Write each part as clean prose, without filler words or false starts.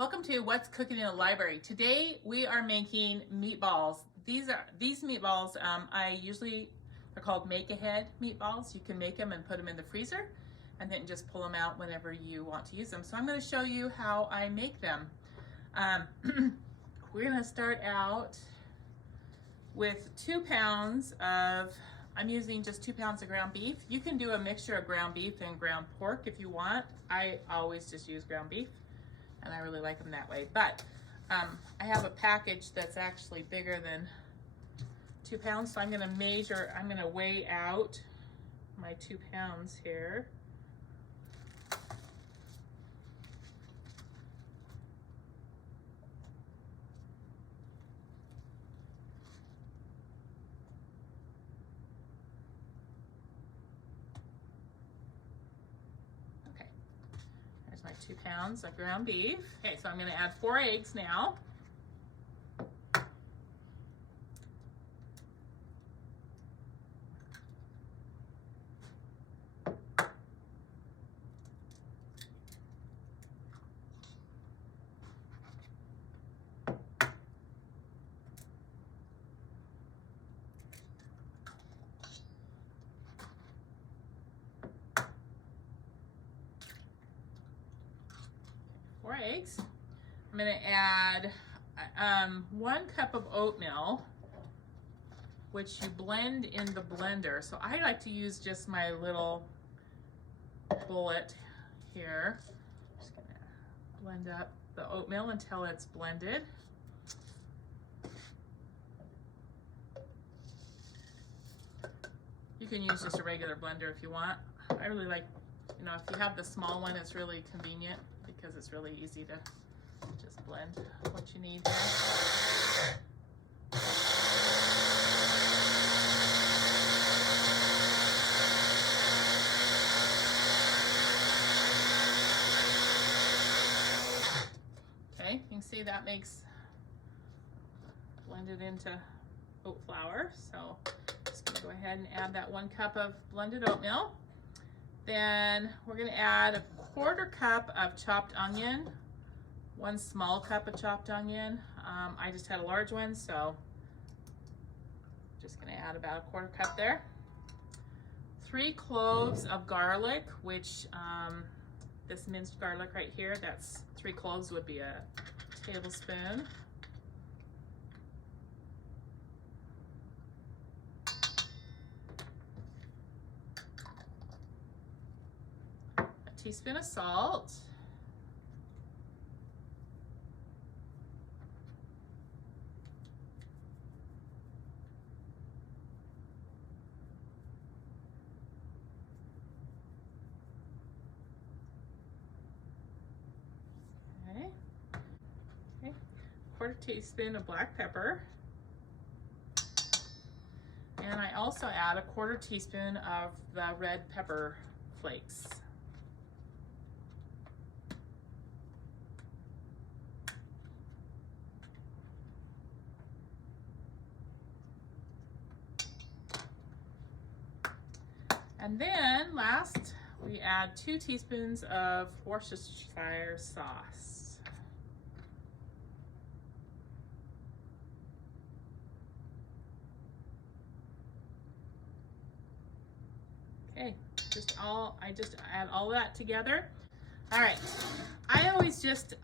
Welcome to What's Cooking in the Library. Today we are making meatballs. These meatballs, they're called make-ahead meatballs. You can make them and put them in the freezer and then just pull them out whenever you want to use them. So I'm going to show you how I make them. We're going to start out with 2 pounds of, I'm using just 2 pounds of ground beef. You can do a mixture of ground beef and ground pork if you want. I always just use ground beef, and I really like them that way. But I have a package that's actually bigger than 2 pounds, so I'm gonna weigh out my 2 pounds here. My 2 pounds of ground beef. Okay, so I'm going to add 4 eggs now. Eggs. I'm going to add 1 cup of oatmeal, which you blend in the blender. So I like to use just my little bullet here. Just going to blend up the oatmeal until it's blended. You can use just a regular blender if you want. I really like, if you have the small one, it's really convenient because it's really easy to just blend what you need there. Okay, you can see that makes blended into oat flour. So just gonna go ahead and add that 1 cup of blended oatmeal. Then we're going to add a 1/4 cup of chopped onion, 1 small cup of chopped onion. I just had a large one, so just going to add about a 1/4 cup there. 3 cloves of garlic, which this minced garlic right here, that's 3 cloves would be a tablespoon. Teaspoon of salt. Okay. 1/4 teaspoon of black pepper. And I also add a 1/4 teaspoon of the red pepper flakes. And then last, we add 2 teaspoons of Worcestershire sauce. Okay, I just add all that together. All right, I always just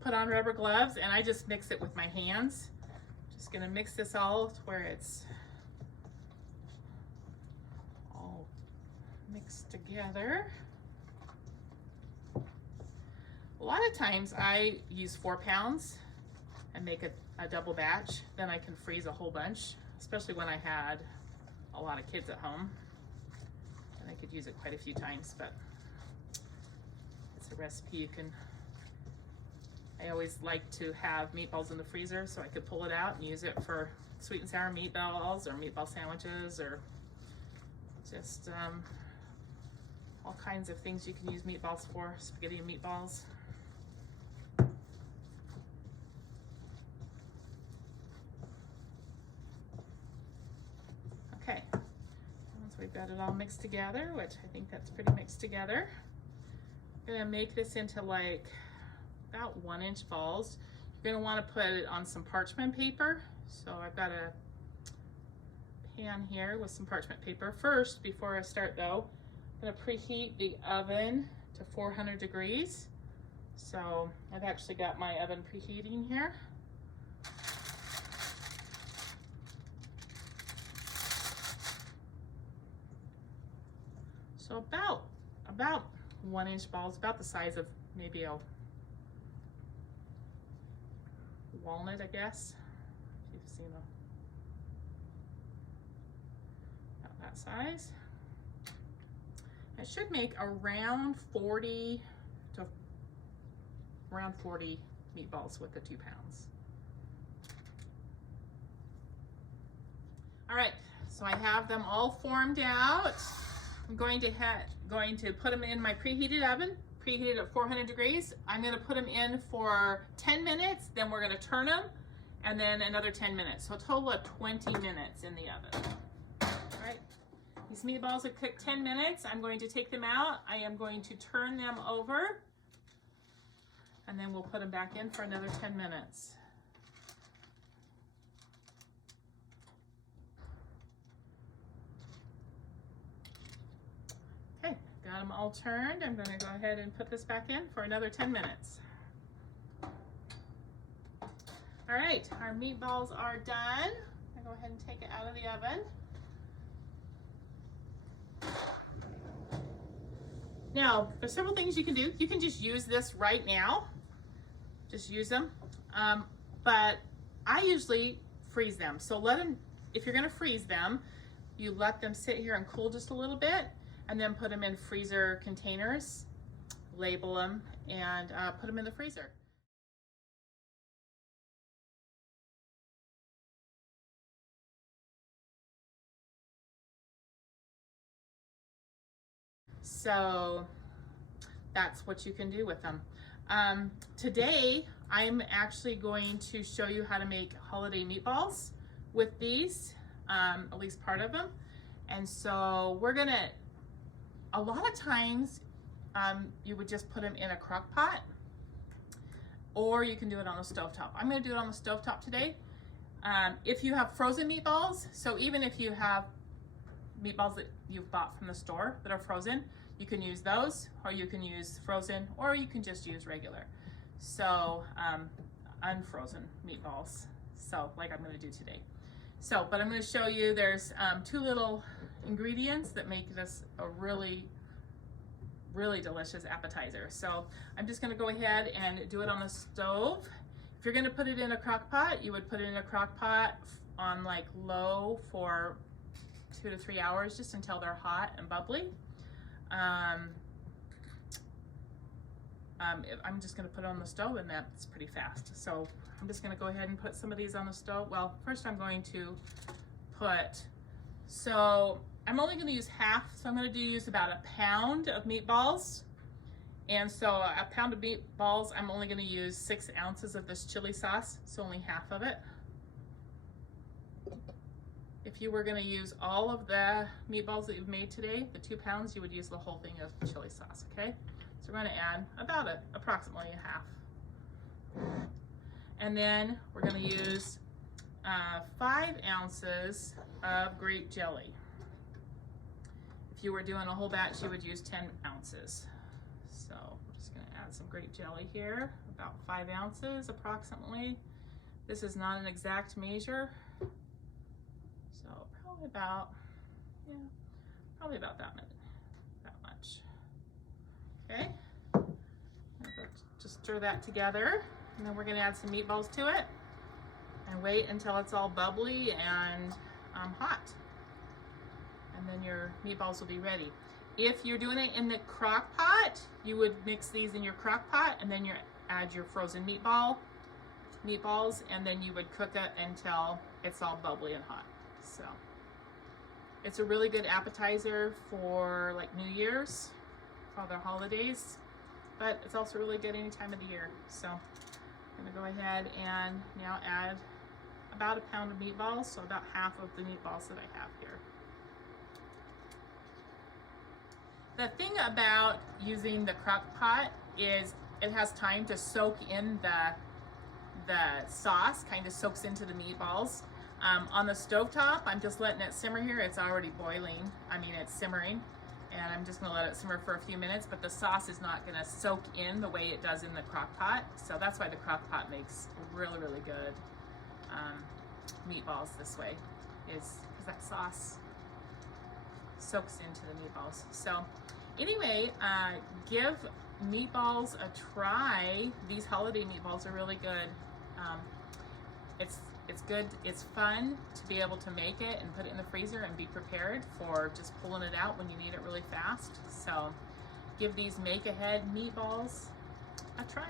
put on rubber gloves and I just mix it with my hands. Just gonna mix this all to where it's mixed together. A lot of times I use 4 pounds and make a double batch. Then I can freeze a whole bunch, especially when I had a lot of kids at home. And I could use it quite a few times, but it's a recipe you can. I always like to have meatballs in the freezer so I could pull it out and use it for sweet and sour meatballs or meatball sandwiches or just all kinds of things you can use meatballs for, spaghetti and meatballs. Okay, once we've got it all mixed together, which I think that's pretty mixed together, I'm gonna make this into like about 1-inch balls. You're gonna wanna put it on some parchment paper. So I've got a pan here with some parchment paper. First, before I start though, I'm gonna preheat the oven to 400 degrees. So I've actually got my oven preheating here. So about 1-inch balls, about the size of maybe a walnut, I guess. If you've seen them, about that size. It should make around 40 meatballs with the 2 pounds. All right, so I have them all formed out. I'm going to put them in my preheated oven, preheated at 400 degrees. I'm gonna put them in for 10 minutes, then we're gonna turn them, and then another 10 minutes. So a total of 20 minutes in the oven. All right, these meatballs have cooked 10 minutes. I'm going to take them out. I am going to turn them over, and then we'll put them back in for another 10 minutes. Okay, got them all turned. I'm going to go ahead and put this back in for another 10 minutes. All right, our meatballs are done. I'll go ahead and take it out of the oven. Now, there's several things you can do. You can just use this right now. Just use them. But I usually freeze them. So if you're gonna freeze them, you let them sit here and cool just a little bit, and then put them in freezer containers, label them, and put them in the freezer. So that's what you can do with them. Today, I'm actually going to show you how to make holiday meatballs with these, at least part of them. And so a lot of times, you would just put them in a crock pot, or you can do it on a stovetop. I'm gonna do it on the stovetop today. If you have frozen meatballs, so even if you have meatballs that you've bought from the store that are frozen, you can use those, or you can use frozen, or you can just use regular. So unfrozen meatballs, so like I'm going to do today. So, but I'm going to show you, there's 2 little ingredients that make this a really delicious appetizer. So I'm just going to go ahead and do it on the stove. If you're going to put it in a crock pot, you would put it in a crock pot on like low for 2 to 3 hours, just until they're hot and bubbly. I'm just going to put it on the stove, and that's pretty fast. So I'm just going to go ahead and put some of these on the stove. Well, first I'm going to so I'm only going to use half. So I'm going to use about 1 pound of meatballs. And so 1 pound of meatballs, I'm only going to use 6 ounces of this chili sauce. So only half of it. If you were going to use all of the meatballs that you've made today, the 2 pounds, you would use the whole thing of chili sauce, okay? So we're going to add about approximately a half. And then we're going to use 5 ounces of grape jelly. If you were doing a whole batch, you would use 10 ounces. So we're just going to add some grape jelly here, about 5 ounces approximately. This is not an exact measure. So probably about that much. Okay, just stir that together, and then we're going to add some meatballs to it, and wait until it's all bubbly and hot, and then your meatballs will be ready. If you're doing it in the crock pot, you would mix these in your crock pot, and then you add your frozen meatballs, and then you would cook it until it's all bubbly and hot. So it's a really good appetizer for like New Year's, for other holidays, but it's also really good any time of the year. So I'm going to go ahead and now add about 1 pound of meatballs, so about half of the meatballs that I have here. The thing about using the crock pot is it has time to soak in the sauce, kind of soaks into the meatballs. On the stovetop, I'm just letting it simmer here. It's already boiling. I mean, it's simmering, and I'm just gonna let it simmer for a few minutes, but the sauce is not gonna soak in the way it does in the crock pot. So that's why the crock pot makes really, really good meatballs this way, is because that sauce soaks into the meatballs. So anyway, give meatballs a try. These holiday meatballs are really good. It's good, it's fun to be able to make it and put it in the freezer and be prepared for just pulling it out when you need it really fast. So give these make ahead meatballs a try.